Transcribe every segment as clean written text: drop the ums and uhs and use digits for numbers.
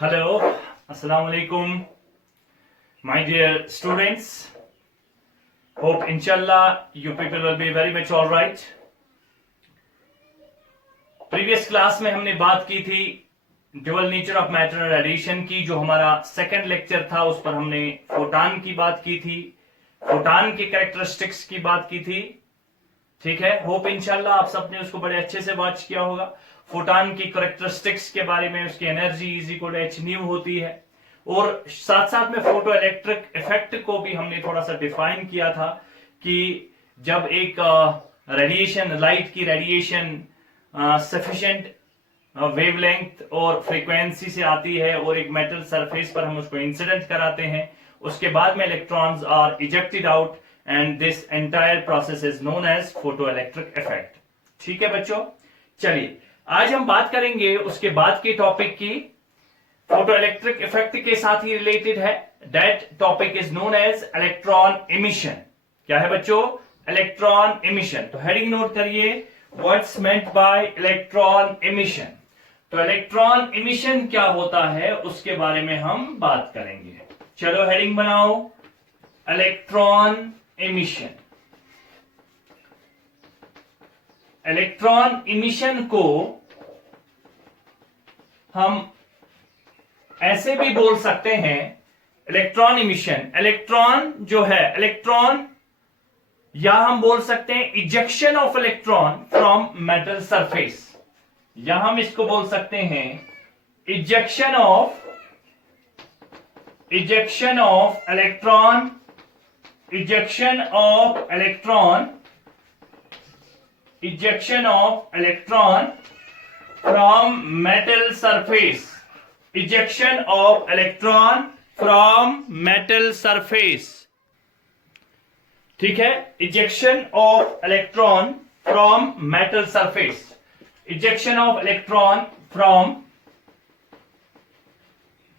Hello, Assalamu alaikum, my dear students. Hope inshallah you people will be very much all right. Previous class में हमने बात की थी dual nature of matter और radiation की। जो हमारा सेकंड लेक्चर था उस पर हमने फोटान की बात की थी, फोटान के कैरेक्टरिस्टिक्स की बात की थी। ठीक है, होप इंशाल्लाह आप सबने उसको बड़े अच्छे से वॉच किया होगा। फोटान की कैरेक्टरिस्टिक्स के बारे में, उसकी energy is equal to h nu होती है, और साथ साथ में फोटो इलेक्ट्रिक इफेक्ट को भी हमने थोड़ा सा डिफाइन किया था कि जब एक रेडिएशन, लाइट की रेडिएशन सफिशिएंट वेवलेंथ और फ्रीक्वेंसी से आती है और एक मेटल सरफेस पर हम उसको इंसिडेंट कराते हैं, उसके बाद में electrons are ejected out and this entire process is known as photo electric effect. ठीक है बच्चों, चलिए आज हम बात करेंगे उसके बाद के टॉपिक की, फोटो इलेक्ट्रिक इफेक्ट के साथ ही रिलेटेड है। That topic is known as electron emission. क्या है बच्चों? Electron emission. तो हेडिंग नोट करिए, what's meant by electron emission. तो इलेक्ट्रॉन इमिशन क्या होता है उसके बारे में हम बात करेंगे। चलो हेडिंग बनाओ, इलेक्ट्रॉन इमिशन। इलेक्ट्रॉन इमिशन को हम ऐसे भी बोल सकते हैं, इलेक्ट्रॉन इमिशन, इलेक्ट्रॉन जो है, इलेक्ट्रॉन, या हम बोल सकते हैं ejection of electron from metal surface, या हम इसको बोल सकते हैं ejection of electron, ejection of electron from metal surface, ejection of electron from metal surface। ठीक है, ejection of electron from metal surface, ejection of electron from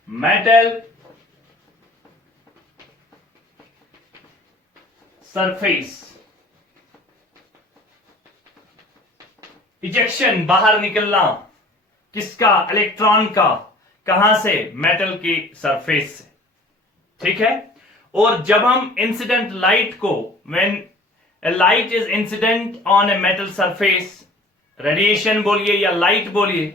metal surface। Ejection, बाहर निकलना, किसका? इलेक्ट्रॉन का। कहां से? मेटल की सरफेस से। ठीक है, और जब हम इंसिडेंट लाइट को, when A light is incident on a metal surface, radiation बोलिए या लाइट बोलिए,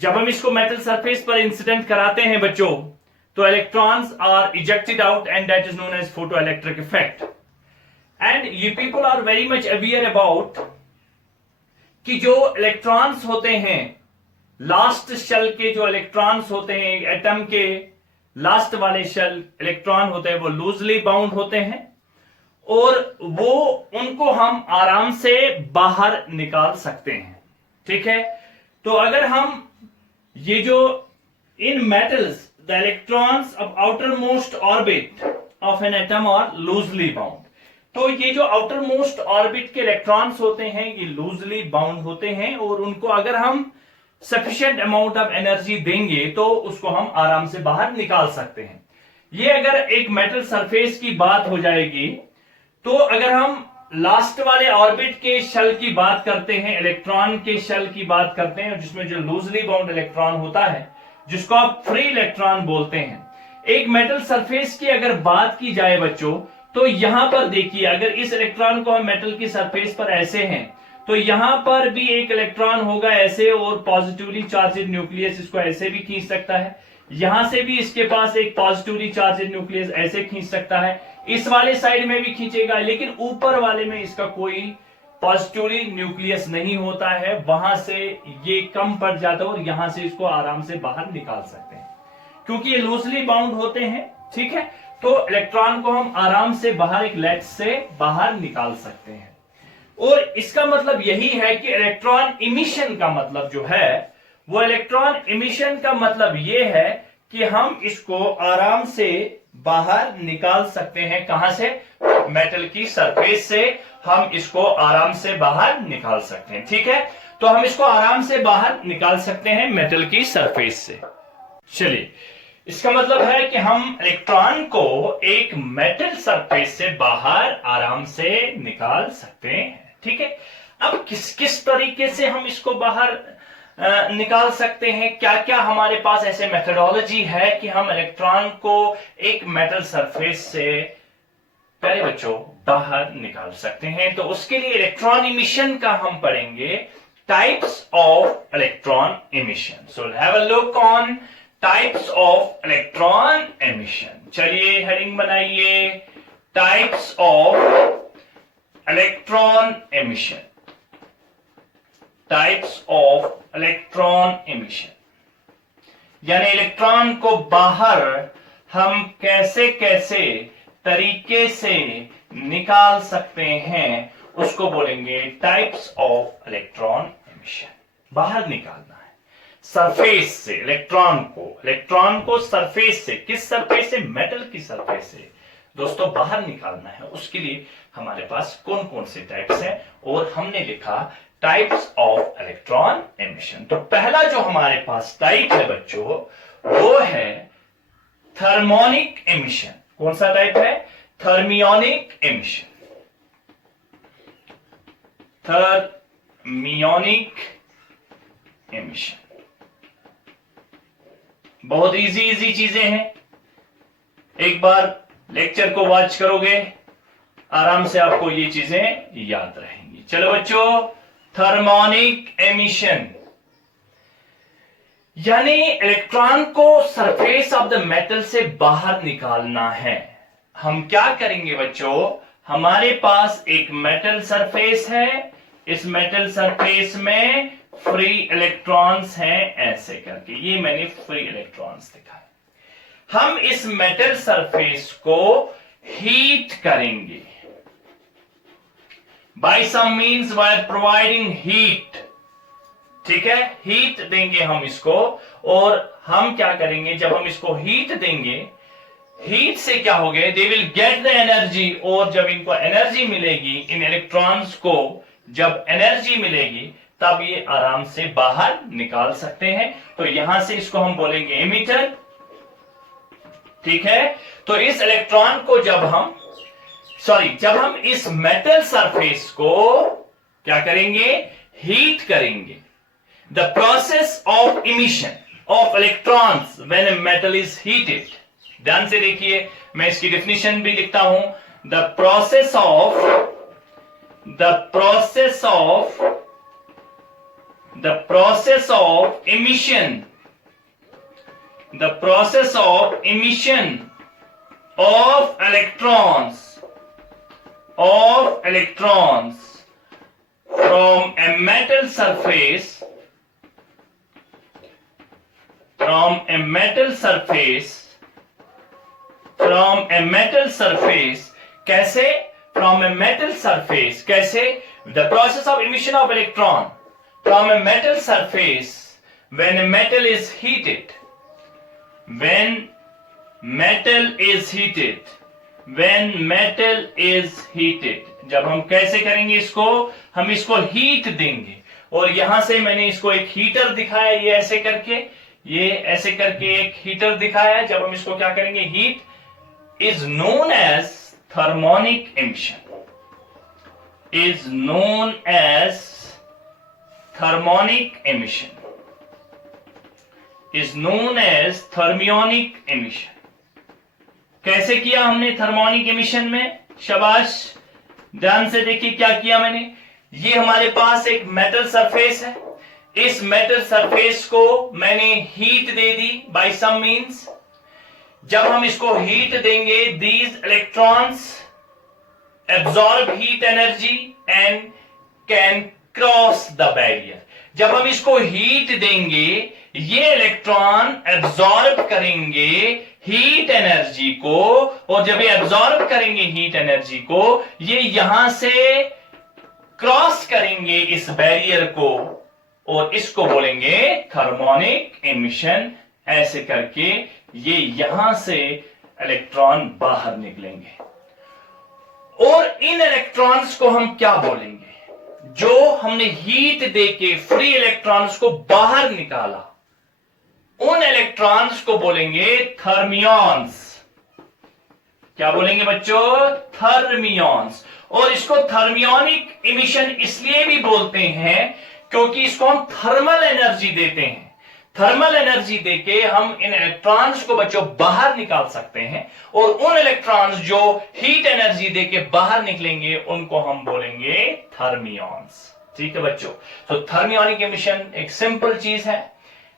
जब हम इसको मेटल सरफेस पर इंसिडेंट कराते हैं बच्चों, तो electrons are ejected out and that is known as photo electric effect. And you people are very much aware about कि जो इलेक्ट्रॉन्स होते हैं, लास्ट शेल के जो इलेक्ट्रॉन्स होते हैं, एटम के लास्ट वाले शेल इलेक्ट्रॉन होते हैं, वो लूजली बाउंड होते हैं और वो, उनको हम आराम से बाहर निकाल सकते हैं। ठीक है, तो अगर हम ये जो in metals the electrons of outermost orbit of an atom are loosely bound, तो ये जो आउटर मोस्ट ऑर्बिट के इलेक्ट्रॉन्स होते हैं ये लूजली बाउंड होते हैं, और उनको अगर हम सफिशिएंट अमाउंट ऑफ एनर्जी देंगे तो उसको हम आराम से बाहर निकाल सकते हैं। ये अगर एक मेटल सरफेस की बात हो जाएगी, तो अगर हम लास्ट वाले ऑर्बिट के शेल की बात करते हैं, इलेक्ट्रॉन के शेल की बात करते हैं, जिसमें जो लूजली बाउंड इलेक्ट्रॉन होता है, जिसको आप फ्री इलेक्ट्रॉन बोलते हैं। एक मेटल सरफेस की अगर बात की जाए बच्चों, तो यहां पर देखिए, अगर इस इलेक्ट्रॉन को हम मेटल की सरफेस पर ऐसे हैं, तो यहां पर भी एक इलेक्ट्रॉन होगा ऐसे, और पॉजिटिवली चार्जेड न्यूक्लियस इसको ऐसे भी खींच सकता है। यहां से भी इसके पास एक पॉजिटिवली चार्जेड न्यूक्लियस ऐसे खींच सकता है, इस वाले साइड में भी खींचेगा, लेकिन ऊपर वाले में इसका कोई पॉजिटिवली न्यूक्लियस नहीं होता है, वहां से ये कम पड़ जाता है और यहां से इसको आराम से बाहर निकाल सकते हैं, क्योंकि ये लूजली बाउंड होते हैं। ठीक है, तो इलेक्ट्रॉन को हम आराम से बाहर एक लेट से बाहर निकाल सकते हैं, और इसका मतलब यही है कि इलेक्ट्रॉन इमिशन का मतलब जो है, वो इलेक्ट्रॉन इमिशन का मतलब ये है कि हम इसको आराम से बाहर निकाल सकते हैं। कहां से? मेटल की सरफेस से हम इसको आराम से बाहर निकाल सकते हैं। ठीक है, तो हम इसको आराम से बाहर निकाल सकते हैं मेटल की सरफेस से। चलिए, इसका मतलब है कि हम इलेक्ट्रॉन को एक मेटल सरफेस से बाहर आराम से निकाल सकते हैं। ठीक है, अब किस किस तरीके से हम इसको बाहर निकाल सकते हैं, क्या क्या हमारे पास ऐसे मेथोडोलॉजी है कि हम इलेक्ट्रॉन को एक मेटल सरफेस से प्यारे बच्चों बाहर निकाल सकते हैं। तो उसके लिए इलेक्ट्रॉन इमिशन का हम पढ़ेंगे, types of electron emission. So have a look on types of electron emission. चलिए हेडिंग बनाइए, types of electron emission. Types of electron emission यानी इलेक्ट्रॉन को बाहर हम कैसे कैसे तरीके से निकाल सकते हैं, उसको बोलेंगे टाइप्स ऑफ इलेक्ट्रॉन इमिशन। बाहर निकालना है सरफेस से इलेक्ट्रॉन को सरफेस से, किस सरफेस से? मेटल की सरफेस से दोस्तों बाहर निकालना है। उसके लिए हमारे पास कौन कौन से टाइप्स हैं, और हमने लिखा टाइप्स ऑफ इलेक्ट्रॉन इमिशन। तो पहला जो हमारे पास टाइप है बच्चों, वो है थर्मोनिक इमिशन। कौन सा टाइप है? Thermionic emission. Thermionic emission. बहुत इजी चीजें हैं, एक बार लेक्चर को वॉच करोगे आराम से आपको ये चीजें याद रहेंगी। चलो बच्चों, थर्मोनिक एमिशन यानी इलेक्ट्रॉन को सरफेस ऑफ द मेटल से बाहर निकालना है। हम क्या करेंगे बच्चों, हमारे पास एक मेटल सरफेस है, इस मेटल सरफेस में फ्री इलेक्ट्रॉन्स हैं, ऐसे करके ये मैंने फ्री इलेक्ट्रॉन्स दिखाए। हम इस मेटल सरफेस को हीट करेंगे by some means, by providing heat. ठीक है, हीट देंगे हम इसको, और हम क्या करेंगे, जब हम इसको हीट देंगे, हीट से क्या हो गए, they will get the energy, और जब इनको एनर्जी मिलेगी, इन इलेक्ट्रॉन्स को जब एनर्जी मिलेगी, तब ये आराम से बाहर निकाल सकते हैं। तो यहां से इसको हम बोलेंगे एमिटर। ठीक है, तो इस इलेक्ट्रॉन को जब हम इस मेटल सरफेस को क्या करेंगे, हीट करेंगे। The process of emission of electrons when a metal is heated. ध्यान से देखिए, मैं इसकी डेफिनेशन भी लिखता हूं। The process of emission of electrons from a metal surface कैसे, from a metal surface कैसे, the process of emission of electron from a metal surface when a metal is heated, when metal is heated, जब हम कैसे करेंगे इसको, हम इसको heat देंगे, और यहां से मैंने इसको एक हीटर दिखाया, ये ऐसे करके एक हीटर दिखाया। जब हम इसको क्या करेंगे, heat is known as thermionic emission, thermionic emission. कैसे किया हमने थर्मोनिक एमिशन में? शाबाश, ध्यान से देखिए क्या किया मैंने। ये हमारे पास एक मेटल सरफेस है, इस मेटल सरफेस को मैंने हीट दे दी बाय सम मींस। जब हम इसको हीट देंगे, these electrons absorb heat energy and can cross the barrier. जब हम इसको हीट देंगे, ये इलेक्ट्रॉन एब्जॉर्ब करेंगे हीट एनर्जी को, और जब ये एब्जॉर्ब करेंगे हीट एनर्जी को, ये यहां से क्रॉस करेंगे इस बैरियर को, और इसको बोलेंगे थर्मोनिक एमिशन। ऐसे करके ये यहां से इलेक्ट्रॉन बाहर निकलेंगे, और इन इलेक्ट्रॉन्स को हम क्या बोलेंगे, जो हमने हीट देके फ्री इलेक्ट्रॉन्स को बाहर निकाला, उन इलेक्ट्रॉन्स को बोलेंगे थर्मियॉन्स। क्या बोलेंगे बच्चों? थर्मियॉन्स। और इसको थर्मियोनिक इमिशन इसलिए भी बोलते हैं क्योंकि इसको हम थर्मल एनर्जी देते हैं। थर्मल एनर्जी देके हम इन इलेक्ट्रॉन्स को बच्चों बाहर निकाल सकते हैं, और उन इलेक्ट्रॉन्स जो हीट एनर्जी देके बाहर निकलेंगे उनको हम बोलेंगे थर्मियॉन्स। ठीक है बच्चों, तो थर्मियोनिक एमिशन एक सिंपल चीज है।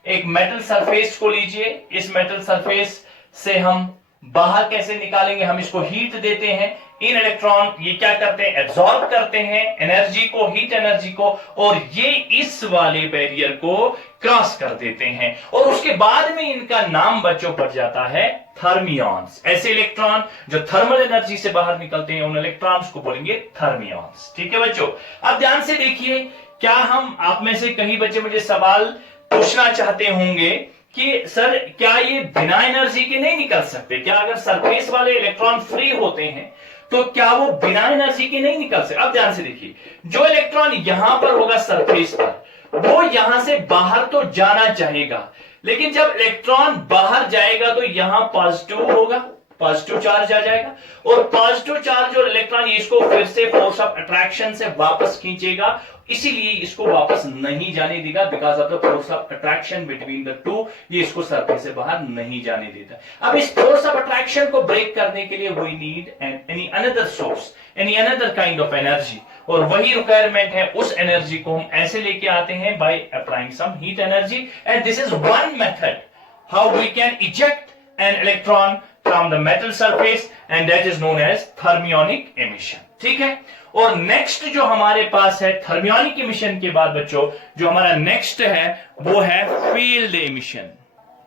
एक मेटल सरफेस को लीजिए, इस मेटल सरफेस से हम बाहर कैसे निकालेंगे, हम इसको हीट देते हैं, इन इलेक्ट्रॉन ये क्या करते हैं, एब्सॉर्ब करते हैं एनर्जी को, हीट एनर्जी को, और ये इस वाले बैरियर को क्रॉस कर देते हैं, और उसके बाद में इनका नाम बच्चों पड़ जाता है थर्मियॉन्स। ऐसे इलेक्ट्रॉन जो थर्मल एनर्जी से बाहर निकलते हैं उन इलेक्ट्रॉन्स को बोलेंगे थर्मियॉन्स। ठीक है बच्चों, अब ध्यान से देखिए, क्या हम आप में से कई बच्चे मुझे सवाल पूछना चाहते होंगे कि सर क्या ये बिना एनर्जी के नहीं निकल सकते, क्या अगर सरफेस वाले इलेक्ट्रॉन फ्री होते हैं तो क्या वो बिना एनर्जी के नहीं निकल सकते। अब ध्यान से देखिए, जो इलेक्ट्रॉन यहां पर होगा सरफेस पर, वो यहां से बाहर तो जाना चाहेगा, लेकिन जब इलेक्ट्रॉन बाहर जाएगा तो यहां पॉजिटिव होगा, पॉजिटिव चार्ज आ जाएगा, और पॉजिटिव चार्ज और इलेक्ट्रॉन इसको फिर से फोर्स ऑफ अट्रैक्शन से वापस खींचेगा, इसीलिए इसको वापस नहीं जाने देगा, because of the force of attraction between the two, ये इसको सरफेस से बाहर नहीं जाने देता। अब इस फोर्स ऑफ अट्रैक्शन को ब्रेक करने के लिए we need any another source, any another kind of energy, और वही रिक्वायरमेंट है, उस एनर्जी को हम ऐसे लेके आते हैं by applying some heat energy, and this is one method how we can eject an electron from the metal surface, and that is known as thermionic emission। ठीक है, और नेक्स्ट जो हमारे पास है थर्मियोनिक एमिशन के बाद बच्चों, जो हमारा नेक्स्ट है वो है फील्ड एमिशन।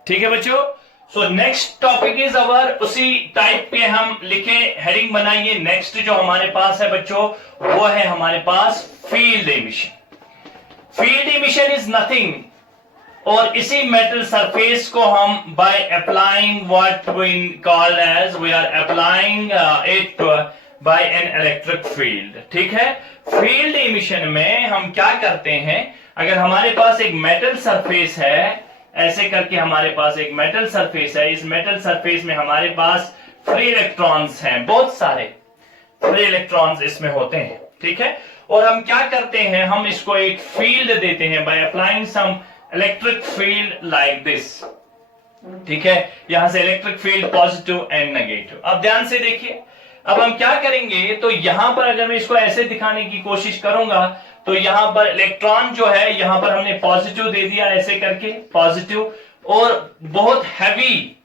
ठीक है बच्चों, so next topic is our, उसी टाइप के हम लिखे, हेडिंग बनाइए। नेक्स्ट जो हमारे पास है बच्चों वो है हमारे पास field emission. Field emission is nothing, और इसी मेटल सरफेस को हम by applying what we call as, we are applying it by an electric field. ठीक है, फील्ड एमिशन में हम क्या करते हैं, अगर हमारे पास एक मेटल सरफेस है, ऐसे करके हमारे पास एक मेटल सरफेस है, इस मेटल सरफेस में हमारे पास फ्री इलेक्ट्रॉन्स हैं, बहुत सारे फ्री इलेक्ट्रॉन्स इसमें होते हैं। ठीक है, और हम क्या करते हैं, हम इसको एक फील्ड देते हैं by applying some electric field like this. ठीक है, यहां से electric field positive and negative. अब ध्यान से देखिए, अब हम क्या करेंगे, तो यहां पर अगर मैं इसको ऐसे दिखाने की कोशिश करूंगा तो यहां पर इलेक्ट्रॉन जो है, यहां पर हमने पॉजिटिव दे दिया ऐसे करके पॉजिटिव, और बहुत हैवी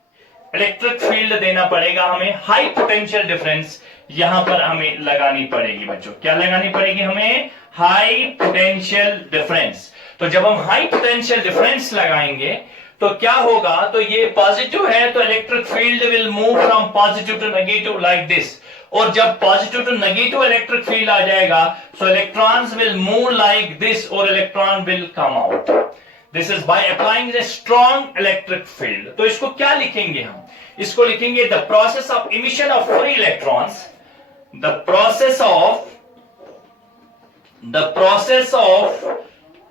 इलेक्ट्रिक फील्ड देना पड़ेगा हमें, हाई पोटेंशियल डिफरेंस यहां पर हमें लगानी पड़ेगी बच्चों। क्या लगानी पड़ेगी हमें, हाई पोटेंशियल डिफरेंस। तो जब हम हाई पोटेंशियल डिफरेंस लगाएंगे तो क्या होगा, तो ये पॉजिटिव है तो electric field will move from positive to negative like this, और जब positive to negative electric field आ जाएगा so electrons will move like this, और electron will come out. This is by applying a strong electric field. तो इसको क्या लिखेंगे हम, इसको लिखेंगे the process of emission of free electrons, the process of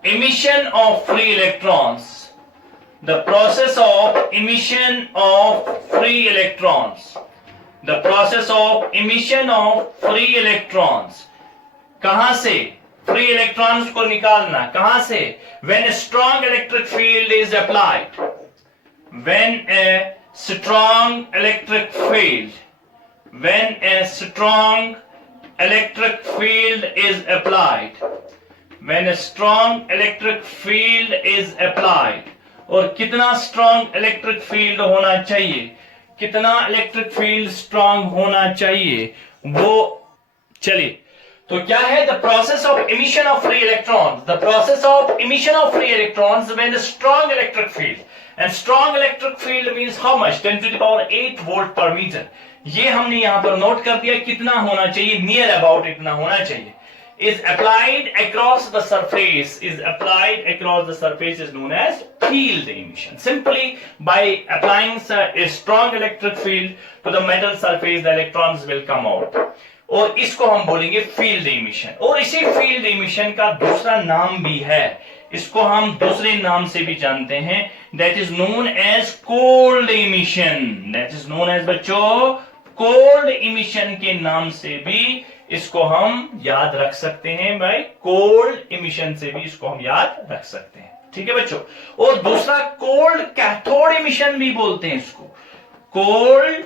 emission of free electrons, the process of emission of free electrons, the process of emission of free electrons। कहां से free electrons को निकालना, कहां से, when a strong electric field is applied, when a strong electric field, when a strong electric field is applied, when a strong electric field is applied, और कितना strong electric field होना चाहिए, कितना electric field strong होना चाहिए वो, चलिए तो क्या है, the process of emission of free electrons, the process of emission of free electrons when the strong electric field, and strong electric field means how much, 10 to the power 8 volt पर metre. ये हमने यहां पर note कर दिया, कितना होना चाहिए, नियर अबाउट इतना होना चाहिए, is applied across the surface, is known as field emission। Simply by applying a strong electric field to the metal surface, the electrons will come out, और इसको हम बोलेंगे फील्ड एमिशन। और इसी फील्ड एमिशन का दूसरा नाम भी है, इसको हम दूसरे नाम से भी जानते हैं, that is known as cold emission, that is known as बच्चों कोल्ड इमिशन के नाम से भी इसको हम याद रख सकते हैं भाई, कोल्ड इमिशन से भी इसको हम याद रख सकते हैं। ठीक है बच्चों। और दूसरा कोल्ड कैथोड इमिशन भी बोलते हैं इसको, कोल्ड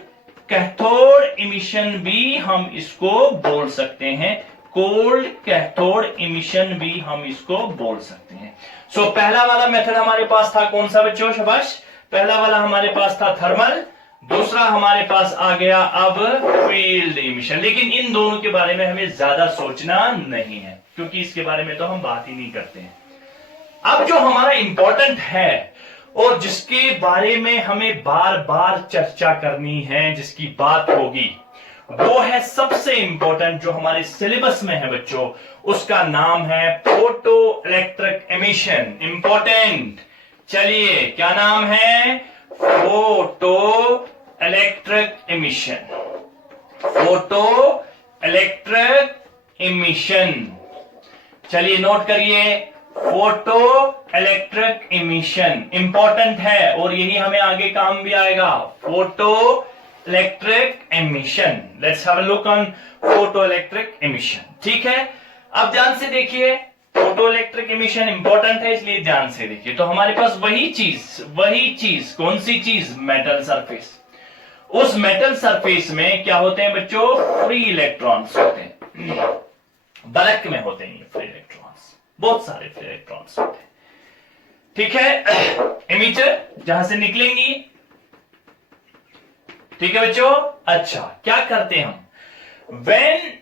कैथोड इमिशन भी हम इसको बोल सकते हैं, कोल्ड कैथोड इमिशन भी हम इसको बोल सकते हैं। सो पहला वाला मेथड हमारे पास था कौन सा बच्चों, शाबाश, पहला वाला हमारे पास था थर्मल, दूसरा हमारे पास आ गया अब फील्ड इमिशन। लेकिन इन दोनों के बारे में हमें ज्यादा सोचना नहीं है, क्योंकि इसके बारे में तो हम बात ही नहीं करते हैं। अब जो हमारा इंपॉर्टेंट है और जिसके बारे में हमें बार बार चर्चा करनी है, जिसकी बात होगी, वो है सबसे इंपॉर्टेंट जो हमारे सिलेबस में है बच्चों, उसका नाम है फोटो इलेक्ट्रिक एमिशन। इंपॉर्टेंट, चलिए क्या नाम है, photo electric emission, photo electric emission. चलिए नोट करिए, फोटो इलेक्ट्रिक एमिशन इंपॉर्टेंट है और यही हमें आगे काम भी आएगा, photo electric emission. Let's have a look on photo electric emission. ठीक है, अब ध्यान से देखिए, फोटो इलेक्ट्रिक एमिशन इंपॉर्टेंट है इसलिए ध्यान से देखिए। तो हमारे पास वही चीज कौन सी चीज, मेटल सरफेस। उस मेटल सरफेस में क्या होते हैं बच्चों, फ्री इलेक्ट्रॉन्स होते हैं, बल्क में होते हैं फ्री इलेक्ट्रॉन्स, बहुत सारे फ्री इलेक्ट्रॉन्स होते हैं। ठीक है, एमिटर जहां से निकलेंगी। ठीक है बच्चों। अच्छा, क्या करते हैं हम, when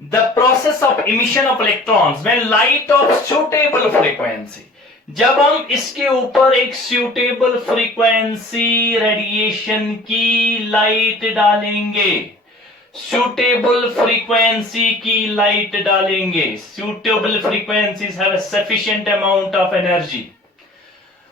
the process of emission of electrons, when light of suitable frequency, जब हम इसके ऊपर एक सुटेबल फ्रीक्वेंसी रेडिएशन की लाइट डालेंगे, सुटेबल फ्रीक्वेंसी की लाइट डालेंगे, suitable frequencies have a sufficient amount of energy,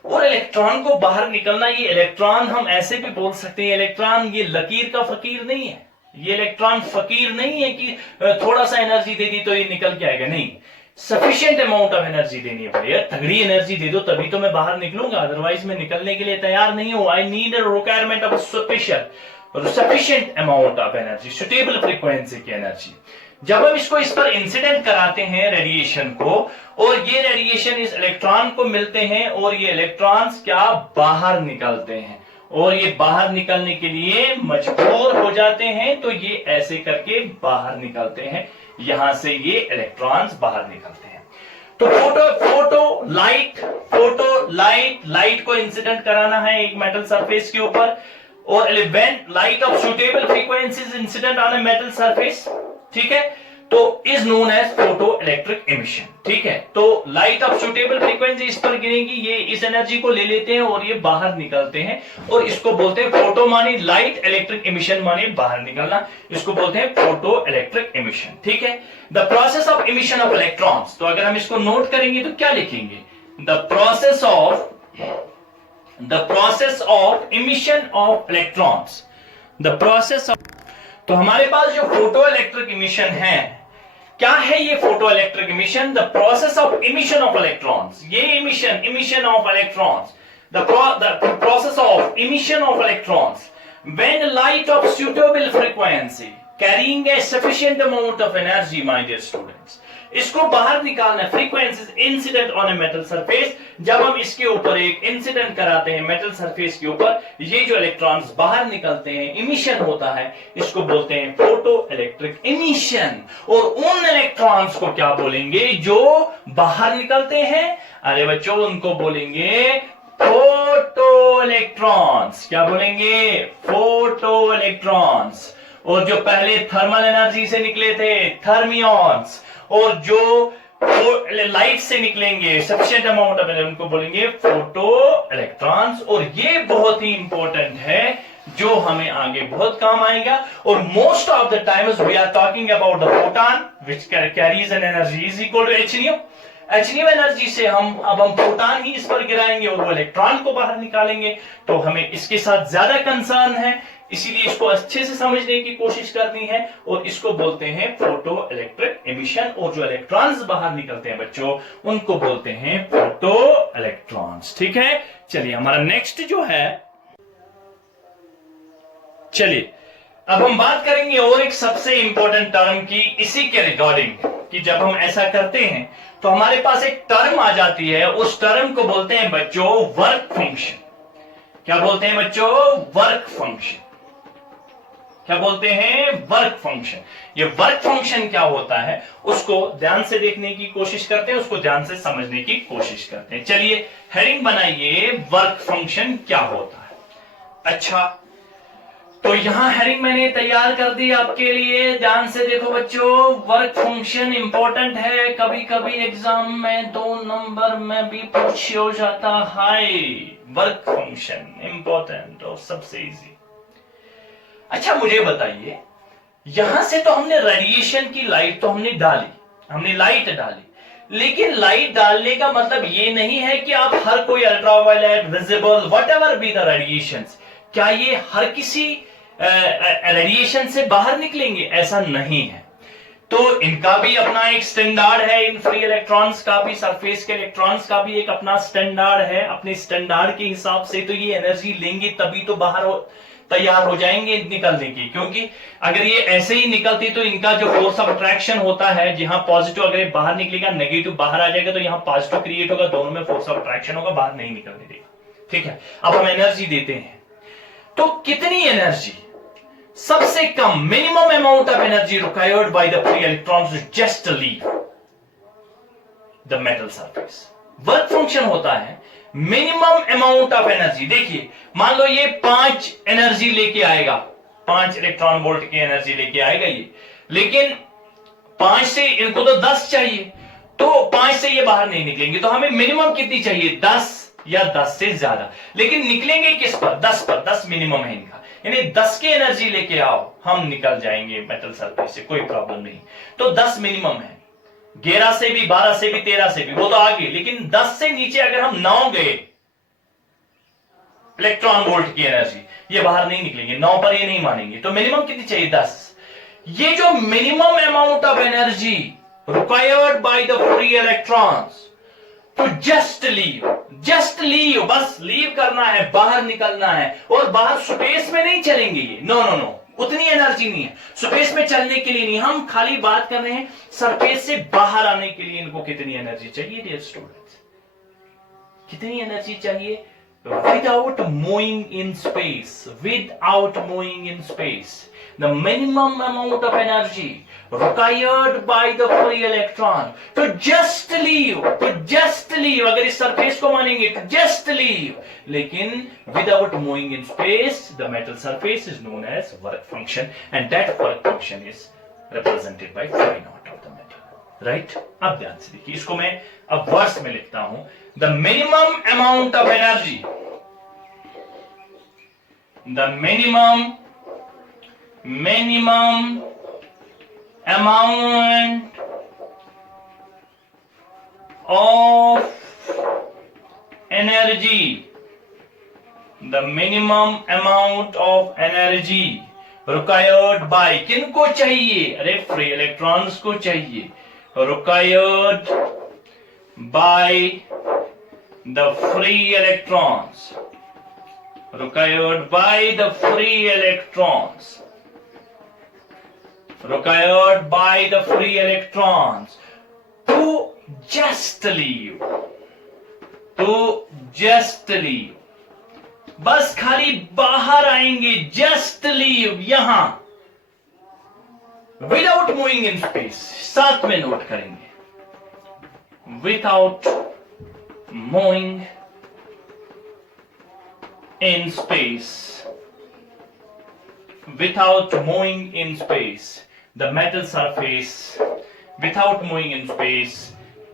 और इलेक्ट्रॉन को बाहर निकलना, ये इलेक्ट्रॉन हम ऐसे भी बोल सकते हैं, इलेक्ट्रॉन ये लकीर का फकीर नहीं है, ये इलेक्ट्रॉन फकीर नहीं है कि थोड़ा सा एनर्जी दे दी तो ये निकल के आएगा, नहीं, सफिशिएंट अमाउंट ऑफ एनर्जी देनी पड़ेगी। तगड़ी एनर्जी दे दो तभी तो मैं बाहर निकलूंगा, अदरवाइज मैं निकलने के लिए तैयार नहीं हूं। I need a requirement of sufficient amount of energy, suitable frequency की एनर्जी। जब हम इसको इस पर इंसिडेंट कराते हैं रेडिएशन को, और ये रेडिएशन इस इलेक्ट्रॉन को मिलते हैं, और ये इलेक्ट्रॉन्स क्या बाहर निकलते हैं, और ये बाहर निकलने के लिए मजबूर हो जाते हैं, तो ये ऐसे करके बाहर निकलते हैं, यहां से ये इलेक्ट्रॉन्स बाहर निकलते हैं। तो फोटो लाइट को इंसिडेंट कराना है एक मेटल सरफेस के ऊपर, और when light of suitable frequencies incident on a metal surface, ठीक है, तो is known as photo electric emission. ठीक है, तो लाइट ऑफ सुटेबल फ्रीक्वेंसी इस पर गिरेगी, ये इस एनर्जी को ले लेते हैं और ये बाहर निकलते हैं, और इसको बोलते हैं फोटो माने लाइट, इलेक्ट्रिक एमिशन माने बाहर निकलना, इसको बोलते हैं फोटो इलेक्ट्रिक एमिशन। ठीक है, the process of emission of electrons, तो अगर हम इसको नोट करेंगे तो क्या लिखेंगे, the process of emission of electrons, the process of. तो हमारे पास जो फोटो इलेक्ट्रिक एमिशन है, क्या है ये photo electric emission, the process of emission of electrons, ये emission of electrons, the process of emission of electrons when light of suitable frequency carrying a sufficient amount of energy, my dear students, इसको बाहर निकालना है, frequencies incident on a metal surface, जब हम इसके ऊपर एक इंसिडेंट कराते हैं मेटल सरफेस के ऊपर, ये जो इलेक्ट्रॉन्स बाहर निकलते हैं, इमिशन होता है, इसको बोलते हैं फोटो इलेक्ट्रिक एमिशन। और उन इलेक्ट्रॉन्स को क्या बोलेंगे जो बाहर निकलते हैं, अरे बच्चों उनको बोलेंगे फोटो इलेक्ट्रॉन्स। क्या बोलेंगे, फोटो इलेक्ट्रॉन्स। और जो पहले थर्मल एनर्जी से निकले थे, थर्मियॉन्स, और जो लाइट से निकलेंगे सफिशिएंट अमाउंट ऑफ एनर्जी, उनको बोलेंगे फोटो इलेक्ट्रॉन्स। और ये बहुत ही इंपॉर्टेंट है, जो हमें आगे बहुत काम आएगा। और most of the times we are talking about the photon which carries an energy is equal to h nu energy से हम फोटॉन ही इस पर गिराएंगे और वो इलेक्ट्रॉन को बाहर निकालेंगे। तो हमें इसके साथ ज्यादा कंसर्न है, इसीलिए इसको अच्छे से समझने की कोशिश करनी है, और इसको बोलते हैं फोटो इलेक्ट्रिक एमिशन। और जो इलेक्ट्रॉन्स बाहर निकलते हैं बच्चों, उनको बोलते हैं फोटो इलेक्ट्रॉन्स। ठीक है, चलिए हमारा नेक्स्ट जो है, चलिए अब हम बात करेंगे और एक सबसे इंपॉर्टेंट टर्म की इसी के रिगार्डिंग, कि जब हम ऐसा करते हैं तो हमारे पास एक टर्म आ जाती है, उस टर्म को बोलते हैं बच्चों वर्क फंक्शन। क्या बोलते हैं बच्चों? Work function. क्या बोलते हैं? Work function. ये वर्क फंक्शन क्या होता है उसको ध्यान से देखने की कोशिश करते हैं, उसको ध्यान से समझने की कोशिश करते हैं। चलिए हेडिंग बनाइए, वर्क फंक्शन क्या होता है। अच्छा, तो यहां हेडिंग मैंने तैयार कर दी आपके लिए, ध्यान से देखो बच्चों। वर्क फंक्शन इंपॉर्टेंट है, कभी कभी एग्जाम में 2 नंबर में भी पूछ हो जाता है। वर्क फंक्शन इंपॉर्टेंट और सबसे इजी। अच्छा मुझे बताइए, यहां से तो हमने रेडिएशन की लाइट तो हमने डाली, हमने लाइट डाली, लेकिन लाइट डालने का मतलब ये नहीं है कि आप हर कोई ultraviolet, visible, whatever be the radiations, क्या ये हर किसी रेडिएशन से बाहर निकलेंगे? ऐसा नहीं है। तो इनका भी अपना एक स्टैंडर्ड है, इन फ्री इलेक्ट्रॉन्स का भी, सरफेस के इलेक्ट्रॉन्स का भी एक अपना स्टैंडर्ड है। अपने स्टैंडर्ड के हिसाब से तो ये एनर्जी लेंगे तभी तो बाहर तैयार हो जाएंगे निकलने की, क्योंकि अगर ये ऐसे ही निकलती तो इनका जो फोर्स ऑफ अट्रैक्शन होता है, जहां पॉजिटिव अगर बाहर निकलेगा, नेगेटिव बाहर आ जाएगा, तो यहां पॉजिटिव क्रिएट होगा, दोनों में फोर्स ऑफ अट्रैक्शन होगा, बाहर नहीं निकलने देगा। ठीक है, अब हम एनर्जी देते हैं तो कितनी एनर्जी? सबसे कम minimum amount of energy required by the free electrons to just leave the metal surface. Work function होता है मिनिमम अमाउंट ऑफ एनर्जी। देखिए मान लो ये 5 एनर्जी लेके आएगा, 5 इलेक्ट्रॉन वोल्ट की एनर्जी लेके आएगा ये, लेकिन 5 से इनको तो 10 चाहिए, तो 5 से ये बाहर नहीं निकलेंगे, तो हमें मिनिमम कितनी चाहिए? 10 या 10 से ज्यादा। लेकिन निकलेंगे किस पर? 10 पर। 10 मिनिमम है इनका, यानी 10 की एनर्जी लेके आओ, हम निकल जाएंगे मेटल सरफेस से, कोई प्रॉब्लम नहीं। तो 10 मिनिमम है, 11 से भी, 12 से भी, 13 से भी, वो तो आगे। लेकिन 10 से नीचे अगर हम 9 गए इलेक्ट्रॉन वोल्ट की एनर्जी, ये बाहर नहीं निकलेंगे, 9 पर ये नहीं मानेंगे। तो मिनिमम कितनी चाहिए? 10। ये जो minimum amount of energy required by the free electrons to just leave, बस लीव करना है, बाहर निकलना है, और बाहर स्पेस में नहीं चलेंगे ये, नो नो नो, उतनी एनर्जी नहीं है स्पेस में चलने के लिए। नहीं, हम खाली बात कर रहे हैं सरफेस से बाहर आने के लिए इनको कितनी एनर्जी चाहिए डियर स्टूडेंट्स? कितनी एनर्जी चाहिए? without moving in space, the minimum amount of energy required by the free electron to just leave, अगर इस सरफेस को मानेंगे to just leave, लेकिन without moving in space, the metal surface is known as work function, and that work function is represented by phi naught of the metal. Right? अब ध्यान से देखिए, इसको मैं अब वर्ड्स में लिखता हूं। The minimum amount of energy, the minimum amount of energy, the minimum amount of energy required by, किनको चाहिए? अरे फ्री इलेक्ट्रॉन्स को चाहिए। required by the free electrons, required by the free electrons, required by the free electrons to just leave, बस खाली बाहर आएंगे, just leave, यहां without moving in space, साथ में नोट करेंगे, without moving in space, without moving in space, the metal surface, without moving in space,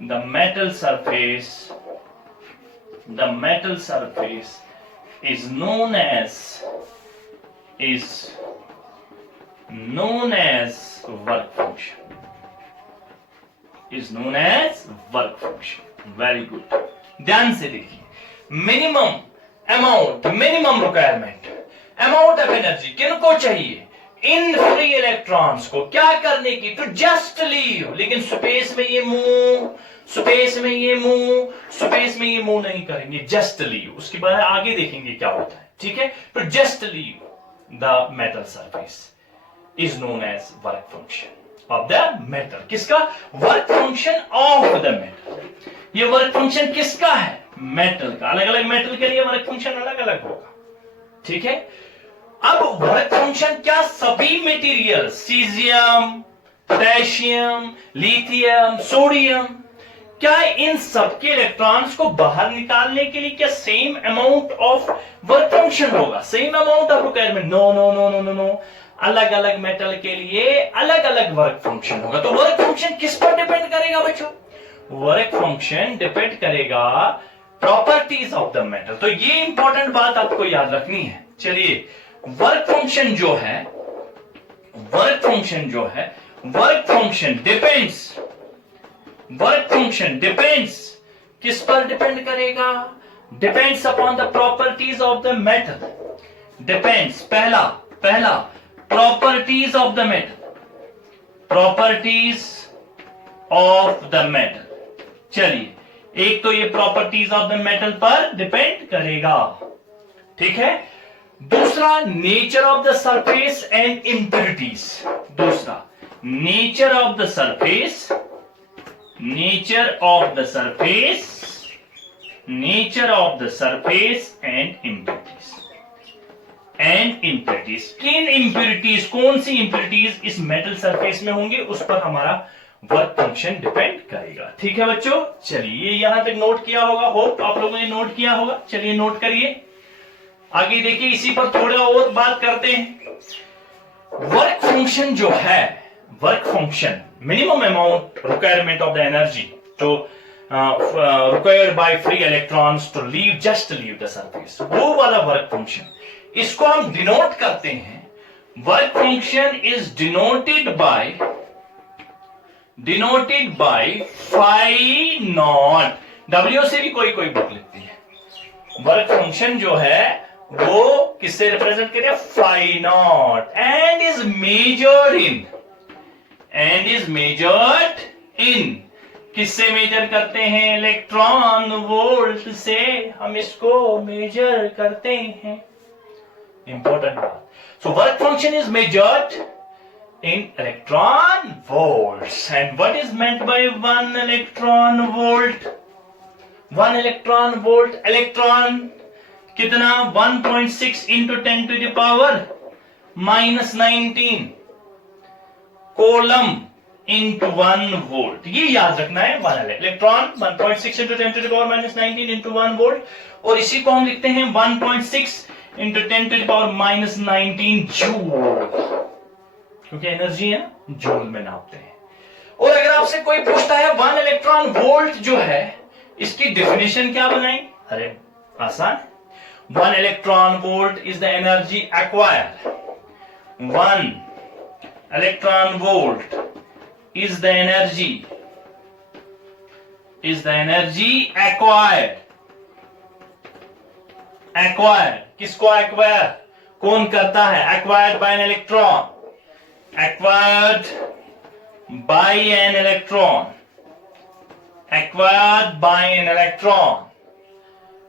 the metal surface is known as work function, is known as work function. Very good. ध्यान से देखिए, minimum amount, minimum requirement, amount of energy किनको चाहिए? In free electrons को क्या करने की? To just leave, लेकिन स्पेस में ये मूव नहीं करेंगे, जस्ट लीव। उसके बाद आगे देखेंगे क्या होता है, ठीक है? To just leave the metal surface, is known as work function of the metal. किसका? Work function of the metal. ये वर्क फंक्शन किसका है? मेटल का। अलग अलग मेटल के लिए वर्क फंक्शन अलग अलग होगा, ठीक है। अब वर्क फंक्शन क्या सभी material, caesium, potassium, lithium, sodium, क्या इन सबके इलेक्ट्रॉन्स को बाहर निकालने के लिए क्या same amount of work function होगा, same amount of requirement? No no no no no no, अलग अलग मेटल के लिए अलग अलग वर्क फंक्शन होगा। तो वर्क फंक्शन किस पर डिपेंड करेगा बच्चों? वर्क फंक्शन डिपेंड करेगा प्रॉपर्टीज ऑफ द मेटल। तो ये इंपॉर्टेंट बात आपको याद रखनी है। चलिए, वर्क फंक्शन जो है, वर्क फंक्शन जो है, वर्क फंक्शन डिपेंड्स किस पर डिपेंड करेगा? Depends upon the properties of the metal. Depends, पहला properties of the metal, properties of the metal. चलिए, एक तो ये प्रॉपर्टीज ऑफ द मेटल पर डिपेंड करेगा, ठीक है। दूसरा, nature of the surface and impurities. दूसरा, nature of the surface, nature of the surface, nature of the surface and impurities. And impurities, किन इम्प्यूरिटीज, कौन सी इम्प्यूरिटीज इस मेटल सरफेस में होंगे, उस पर हमारा वर्क फंक्शन डिपेंड करेगा, ठीक है बच्चों। चलिए, यहां तक नोट किया होगा, होप आप लोगों ने नोट किया होगा। चलिए नोट करिए, आगे देखिए, इसी पर थोड़ा और बात करते हैं। वर्क फंक्शन जो है, work function, minimum amount requirement of the energy तो required by free electrons to leave, just leave the surface, वो वाला वर्क फंक्शन, इसको हम डिनोट करते हैं। Work function is denoted by phi nought. W से भी कोई बुक लिखती है। वर्क फंक्शन जो है वो किससे रिप्रेजेंट करें? Phi naught. And is measured in, किससे मेजर करते हैं? इलेक्ट्रॉन वोल्ट से हम इसको मेजर करते हैं। इंपॉर्टेंट बात। So work function is measured in electron volts. And what is meant by 1 electron volt? 1 electron volt, electron कितना? 1.6 into 10 to the power minus 19 kolam into 1 volt। ये याद रखना है। 1 electron 1.6 into 10 to the power minus 19 into 1 volt, और इसी को हम लिखते हैं 1.6 into 10 to the power minus 19 joule, क्योंकि एनर्जी है ना, जूल में नापते हैं। और अगर आपसे कोई पूछता है 1 इलेक्ट्रॉन वोल्ट जो है, इसकी डेफिनेशन क्या बनाई? अरे आसान, 1 electron volt is the energy acquired. 1 electron volt is the energy acquired. किसको एक्वायर कौन करता है? Acquired by an electron, acquired by an electron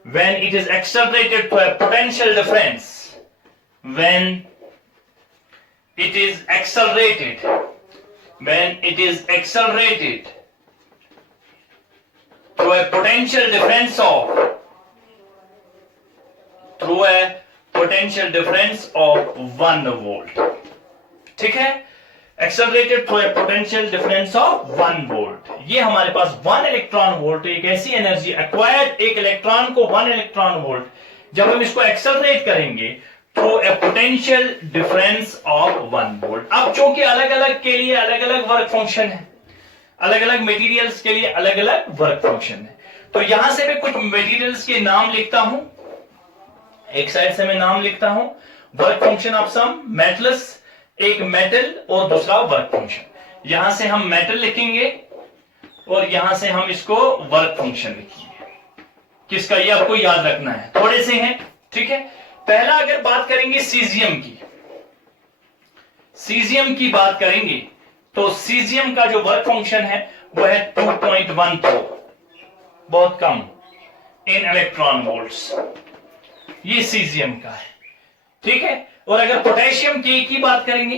when it is accelerated to a potential difference, when it is accelerated to a potential difference of 1 volt, ठीक है। Accelerated through a potential difference of 1 volt. ये हमारे पास 1 electron volt, एक ऐसी energy acquired, एक electron को 1 electron volt, जब हम इसको एक्सेलरेट करेंगे through a potential difference of 1 volt. अब चूंकि अलग अलग के लिए अलग अलग वर्क फंक्शन है, अलग अलग मटेरियल्स के लिए अलग अलग वर्क फंक्शन है, तो यहां से मैं कुछ मटेरियल्स के नाम लिखता हूं। एक साइड से मैं नाम लिखता हूं, work function of some metals, एक मेटल और दूसरा वर्क फंक्शन। यहां से हम मेटल लिखेंगे और यहां से हम इसको वर्क फंक्शन लिखेंगे। किसका? ये आपको याद रखना है, थोड़े से हैं, ठीक है। पहला अगर बात करेंगे सीजियम की बात करेंगे तो सीजियम का जो वर्क फंक्शन है वो है 2.14, बहुत कम इन इलेक्ट्रॉन वोल्ट्स, ये सीजियम का है, ठीक है। और अगर पोटेशियम की बात करेंगे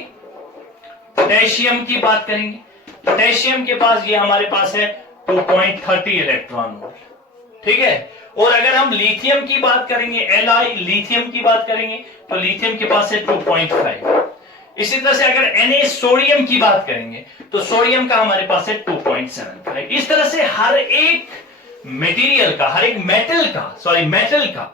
पोटेशियम की बात करेंगे, पोटेशियम के पास ये हमारे पास है 2.30 इलेक्ट्रॉन वोल्ट, ठीक है। और अगर हम लिथियम की बात करेंगे, Li लिथियम की बात करेंगे, तो लिथियम के पास है 2.5। इसी तरह से अगर Na सोडियम की बात करेंगे तो सोडियम का हमारे पास है 2.75। इस तरह से हर एक मेटीरियल का, हर एक मेटल का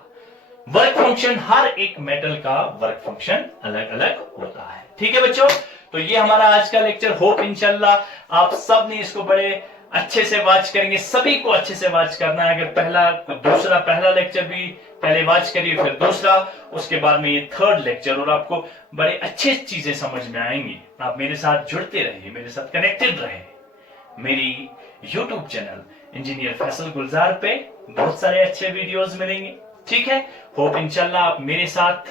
वर्क फंक्शन, हर एक मेटल का वर्क फंक्शन अलग अलग होता है, ठीक है बच्चों। तो ये हमारा आज का लेक्चर, होप इंशाल्लाह आप सब ने इसको बड़े अच्छे से वॉच करेंगे, सभी को अच्छे से वॉच करना है। अगर पहला लेक्चर भी पहले वॉच करिए, फिर दूसरा, उसके बाद में ये थर्ड लेक्चर, और आपको बड़े अच्छे चीजें समझ में आएंगी। आप मेरे साथ जुड़ते रहिए, मेरे साथ कनेक्टेड रहे। मेरी यूट्यूब चैनल इंजीनियर फैसल गुलजार पे बहुत सारे अच्छे वीडियोस मिलेंगे, ठीक है। होप इंशाल्लाह आप मेरे साथ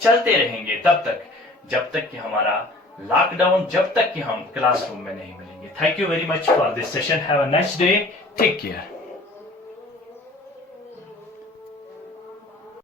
चलते रहेंगे तब तक, जब तक कि हमारा लॉकडाउन, जब तक कि हम क्लासरूम में नहीं मिलेंगे। Thank you very much for this session. Have a nice day, take care.